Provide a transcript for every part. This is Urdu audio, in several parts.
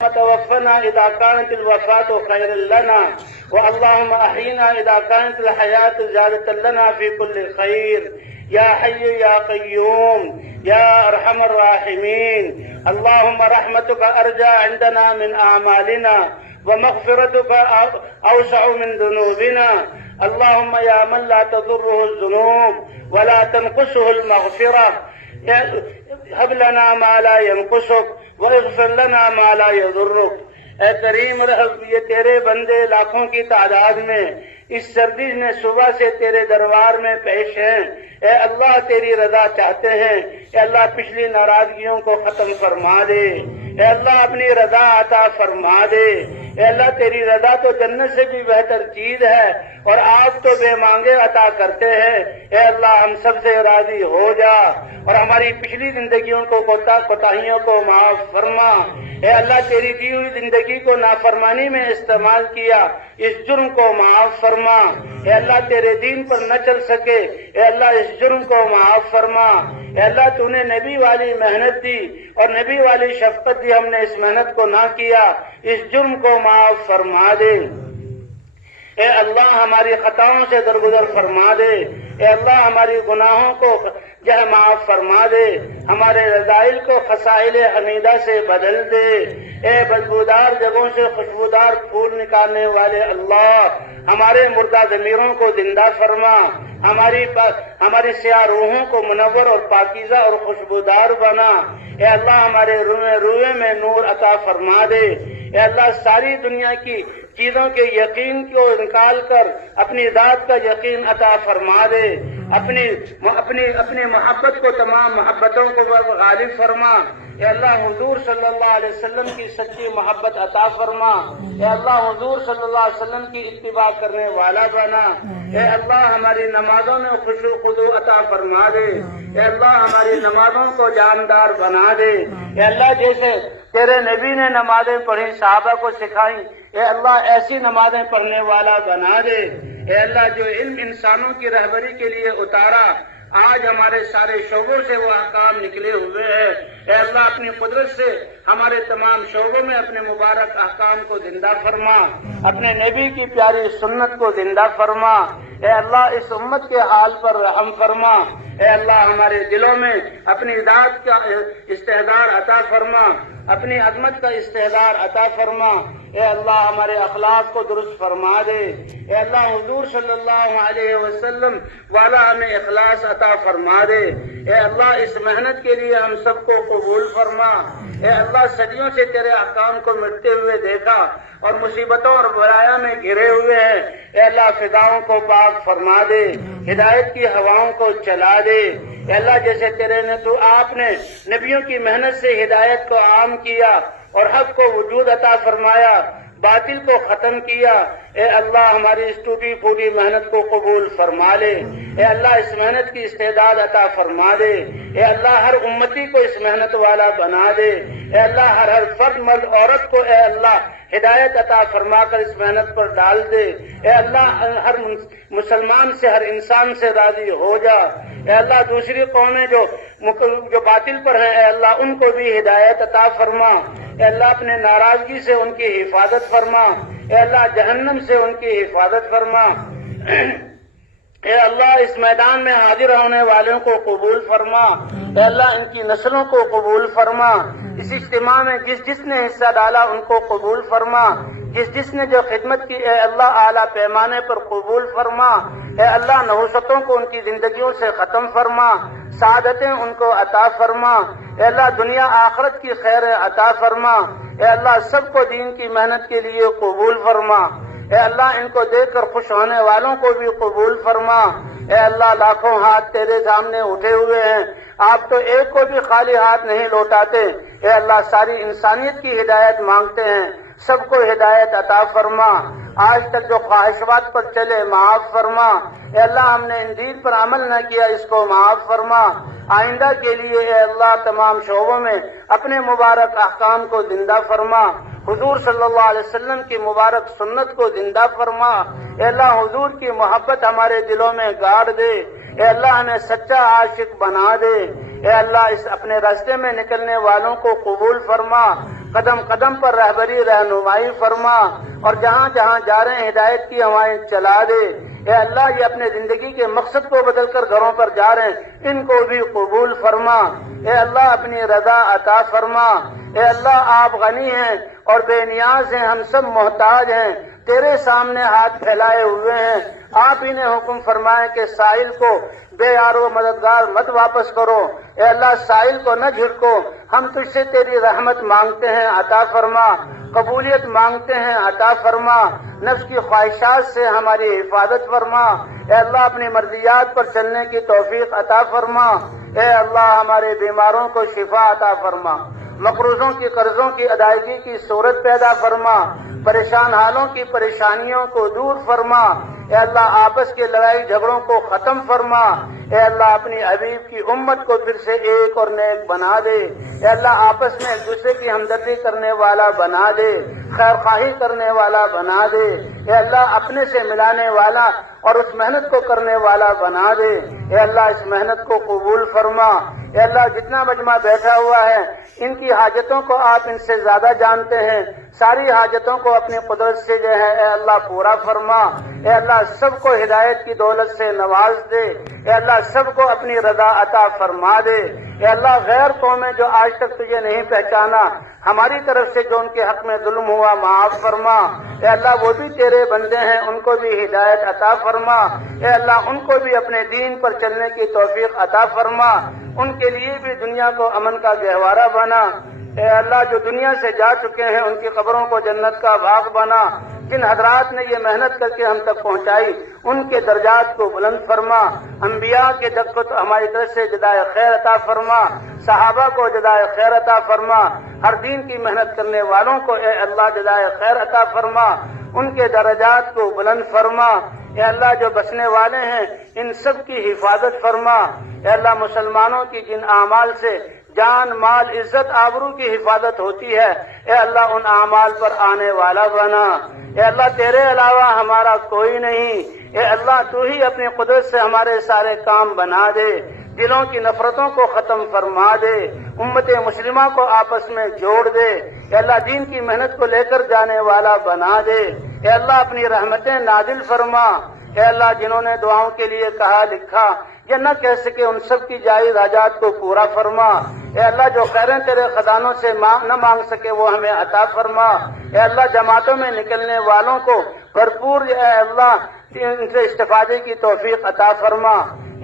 توفنا إذا كانت الوفاة خيرا لنا، واللهم أحينا إذا كانت الحياة زيادة لنا في كل خير، يا حي يا قيوم يا أرحم الراحمين. اللهم رحمتك أرجى عندنا من أعمالنا، ومغفرتك أوسع من ذنوبنا. اللهم يا من لا تضره الذنوب ولا تنقصه المغفرة، هب لنا ما لا ينقصك واغفر لنا ما لا يضرك. اے کریم رب، یہ تیرے بندے لاکھوں کی تعداد میں اس سردی میں صبح سے تیرے دربار میں پیش ہیں. اے اللہ تیری رضا چاہتے ہیں. اے اللہ پچھلی ناراضگیوں کو ختم فرما دے. اے اللہ اپنی رضا عطا فرما دے. اے اللہ تیری رضا تو جنت سے بھی بہتر چیز ہے، اور آپ تو بے مانگے عطا کرتے ہیں. اے اللہ ہم سب سے راضی ہو جا، اور ہماری پچھلی زندگیوں کو کوتاہیوں کو معاف فرما. اے اللہ تیری دی ہوئی زندگی کو نافرمانی میں استعمال کیا، اس جرم کو معاف فرما. اے اللہ تیرے دین پر نہ چل سکے، اے اللہ اس جرم کو معاف فرما. اے اللہ تو نے نبی والی محنت دی اور نبی والی شفقت دی، ہم نے اس محنت کو نہ کیا، اس جرم کو معاف فرما دے. اے اللہ ہماری خطاؤں سے درگزر فرما دے. اے اللہ ہماری گناہوں کو معاف فرما دے. ہمارے رذائل کو خصائل حمیدہ سے بدل دے. اے بدبودار جگہوں سے خوشبودار پھول نکالنے والے اللہ، ہمارے مردہ ضمیروں کو زندہ فرما. ہماری سیاہ روحوں کو منور اور پاکیزہ اور خوشبودار بنا. اے اللہ ہمارے روئے میں نور عطا فرما دے. اے اللہ ساری دنیا کی چیزوں کے یقین کو نکال کر اپنی ذات کا یقین عطا فرما دے. اپنی محبت کو تمام محبتوں کو غالب فرما. اے اللہ حضور صلی اللہ علیہ وسلم کی سچی محبت عطا فرما. اے اللہ حضور صلی اللہ علیہ وسلم کی اتباع کرنے والا بنا. اے اللہ ہماری نمازوں میں خشوع خضوع عطا فرما دے. اے اللہ ہماری نمازوں کو جاندار بنا دے. اے اللہ جیسے تیرے نبی نے نمازیں پڑھی، صحابہ کو سکھائیں، اے اللہ ایسی نمازیں پڑھنے والا بنا دے. اے اللہ جو ان انسانوں کی رہبری کے لیے اتارا، آج ہمارے سارے شعبوں سے وہ احکام نکلے ہوئے ہیں. اے اللہ اپنی قدرت سے ہمارے تمام شعبوں میں اپنے مبارک احکام کو زندہ فرما، اپنے نبی کی پیاری سنت کو زندہ فرما. اے اللہ اس امت کے حال پر رحم فرما. اے اللہ ہمارے دلوں میں اپنی ذات کا استحضار عطا فرما، اپنی عظمت کا استحضار عطا فرما. اے اللہ ہمارے اخلاق کو درست فرما دے. اے اللہ حضور صلی اللہ علیہ وسلم والا ہمیں اخلاص عطا فرما دے. اے اللہ اس محنت کے لیے ہم سب کو قبول فرما. اے اللہ صدیوں سے تیرے احکام کو مٹتے ہوئے دیکھا اور مصیبتوں اور برائیوں میں گھرے ہوئے ہیں. اے اللہ فضاؤں کو پاک فرما دے، ہدایت کی ہواؤں کو چلا دے. اے اللہ جیسے آپ نے نبیوں کی محنت سے ہدایت کو عام کیا اور حق کو وجود عطا فرمایا، باطل کو ختم کیا. اے اللہ ہماری اس ٹوٹی پھوٹی محنت کو قبول فرما لے. اے اللہ اس محنت کی استعداد عطا فرما دے. اے اللہ ہر امتی کو اس محنت والا بنا دے. اے اللہ ہر فرد مرد عورت کو اے اللہ ہدایت عطا فرما کر اس محنت پر ڈال دے. اے اللہ ہر مسلمان سے، ہر انسان سے راضی ہو جا. اے اللہ دوسری قومیں جو باطل پر ہیں، اے اللہ ان کو بھی ہدایت عطا فرما. اے اللہ اپنے ناراضگی سے ان کی حفاظت فرما. اے اللہ جہنم سے ان کی حفاظت فرما. اے اللہ اس میدان میں حاضر ہونے والوں کو قبول فرما. اے اللہ ان کی نسلوں کو قبول فرما. اس اجتماع میں جس نے حصہ ڈالا ان کو قبول فرما. جس نے جو خدمت کی اے اللہ اعلیٰ پیمانے پر قبول فرما. اے اللہ نحوستوں کو ان کی زندگیوں سے ختم فرما. سعادتیں ان کو عطا فرما. اے اللہ دنیا آخرت کی خیر عطا فرما. اے اللہ سب کو دین کی محنت کے لیے قبول فرما. اے اللہ ان کو دیکھ کر خوش ہونے والوں کو بھی قبول فرما. اے اللہ لاکھوں ہاتھ تیرے سامنے اٹھے ہوئے ہیں، آپ تو ایک کو بھی خالی ہاتھ نہیں لوٹاتے. اے اللہ ساری انسانیت کی ہدایت مانگتے ہیں، سب کو ہدایت عطا فرما. آج تک جو خواہشات پر چلے معاف فرما. اے اللہ ہم نے ان دین پر عمل نہ کیا، اس کو معاف فرما. آئندہ کے لیے اے اللہ تمام شعبوں میں اپنے مبارک احکام کو زندہ فرما. حضور صلی اللہ علیہ وسلم کی مبارک سنت کو زندہ فرما. اے اللہ حضور کی محبت ہمارے دلوں میں گاڑ دے. اے اللہ ہمیں سچا عاشق بنا دے. اے اللہ اس اپنے راستے میں نکلنے والوں کو قبول فرما. قدم قدم پر رہبری رہنمائی فرما، اور جہاں جہاں جا رہے ہیں ہدایت کی ہوائیں چلا دے۔ اے اللہ یہ اپنے زندگی کے مقصد کو بدل کر گھروں پر جا رہے ہیں، ان کو بھی قبول فرما۔ اے اللہ اپنی رضا عطا فرما۔ اے اللہ آپ غنی ہیں اور بے نیاز ہیں، ہم سب محتاج ہیں، تیرے سامنے ہاتھ پھیلائے ہوئے ہیں۔ آپ ہی نے حکم فرمائے کہ سائل کو بے یار و مددگار مت واپس کرو۔ اے اللہ سائل کو نہ جھٹکو، ہم تجھ سے تیری رحمت مانگتے ہیں، عطا فرما۔ قبولیت مانگتے ہیں، عطا فرما۔ نفس کی خواہشات سے ہماری حفاظت فرما۔ اے اللہ اپنی مرضیات پر چلنے کی توفیق عطا فرما۔ اے اللہ ہمارے بیماروں کو شفا عطا فرما، مقروضوں کی قرضوں کی ادائیگی کی صورت پیدا فرما، پریشان حالوں کی پریشانیوں کو دور فرما۔ اے اللہ آپس کے لڑائی جھگڑوں کو ختم فرما۔ اے اللہ اپنی حبیب کی امت کو پھر سے ایک اور نیک بنا دے۔ اے اللہ آپس میں ایک دوسرے کی ہمدردی کرنے والا بنا دے، خیر خواہی کرنے والا بنا دے۔ اے اللہ اپنے سے ملانے والا اور اس محنت کو کرنے والا بنا دے۔ اے اللہ اس محنت کو قبول فرما۔ اے اللہ جتنا مجمع بیٹھا ہوا ہے ان کی حاجتوں کو آپ ان سے زیادہ جانتے ہیں، ساری حاجتوں کو اپنی قدرت سے جو ہے اے اللہ پورا فرما۔ اے اللہ سب کو ہدایت کی دولت سے نواز دے۔ اے اللہ سب کو اپنی رضا عطا فرما دے۔ اے اللہ غیر قومیں جو آج تک تجھے نہیں پہچانا، ہماری طرف سے جو ان کے حق میں ظلم ہوا معاف فرما۔ اے اللہ وہ بھی تیرے بندے ہیں، ان کو بھی ہدایت عطا فرما۔ اے اللہ ان کو بھی اپنے دین پر چلنے کی توفیق عطا فرما، ان کے لیے بھی دنیا کو امن کا گہوارہ بنا۔ اے اللہ جو دنیا سے جا چکے ہیں ان کی قبروں کو جنت کا باغ بنا۔ جن حضرات نے یہ محنت کر کے ہم تک پہنچائی ان کے درجات کو بلند فرما۔ انبیاء کے جگ کو تو ہماری طرف سے جزائے خیر عطا فرما، صحابہ کو جزائے خیر عطا فرما، ہر دین کی محنت کرنے والوں کو اے اللہ جزائے خیر عطا فرما، ان کے درجات کو بلند فرما۔ اے اللہ جو بسنے والے ہیں ان سب کی حفاظت فرما۔ اے اللہ مسلمانوں کی جن اعمال سے جان مال عزت آبرو کی حفاظت ہوتی ہے، اے اللہ ان اعمال پر آنے والا بنا۔ اے اللہ تیرے علاوہ ہمارا کوئی نہیں۔ اے اللہ تو ہی اپنی قدرت سے ہمارے سارے کام بنا دے، دلوں کی نفرتوں کو ختم فرما دے، امت مسلمہ کو آپس میں جوڑ دے۔ اے اللہ دین کی محنت کو لے کر جانے والا بنا دے۔ اے اللہ اپنی رحمتیں نازل فرما۔ اے اللہ جنہوں نے دعاؤں کے لیے کہا لکھا یا نہ کہہ سکے ان سب کی جائز حاجات کو پورا فرما۔ اے اللہ جو خیریں تیرے خزانوں سے نہ مانگ سکے وہ ہمیں عطا فرما۔ اے اللہ جماعتوں میں نکلنے والوں کو بھرپور اے اللہ ان سے استفادے کی توفیق عطا فرما،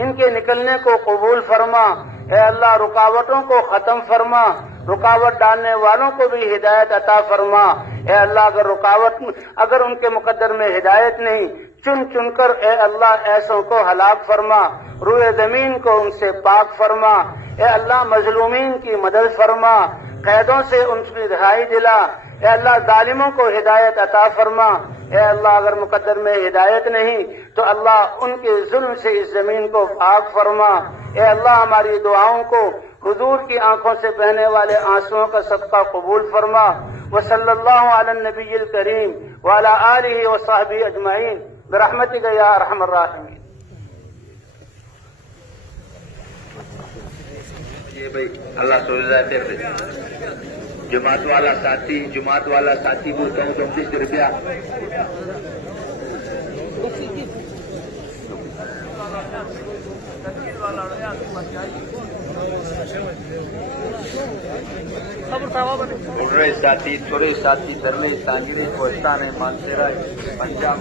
ان کے نکلنے کو قبول فرما۔ اے اللہ رکاوٹوں کو ختم فرما، رکاوٹ ڈالنے والوں کو بھی ہدایت عطا فرما۔ اے اللہ اگر ان کے مقدر میں ہدایت نہیں، چن چن کر اے اللہ ایسوں کو ہلاک فرما، روئے زمین کو ان سے پاک فرما۔ اے اللہ مظلومین کی مدد فرما، قیدوں سے ان کی رہائی دلا۔ اے اللہ ظالموں کو ہدایت عطا فرما۔ اے اللہ اگر مقدر میں ہدایت نہیں تو اللہ ان کے ظلم سے اس زمین کو پاک فرما۔ اے اللہ ہماری دعاؤں کو حضور کی آنکھوں سے بہنے والے آنسوؤں کا صدقہ قبول فرما۔ وصلی اللہ علی النبی الکریم وعلی آلہ وصحبہ اجمعین برحمتک یا ارحم الراحمین۔ یہ بھائی اللہ سوچ جماعت والا ساتھی بولتا ہوں 25 روپیہ تھوڑے ساتھی درنے تانجڑے کوستان مانسیرا پنجاب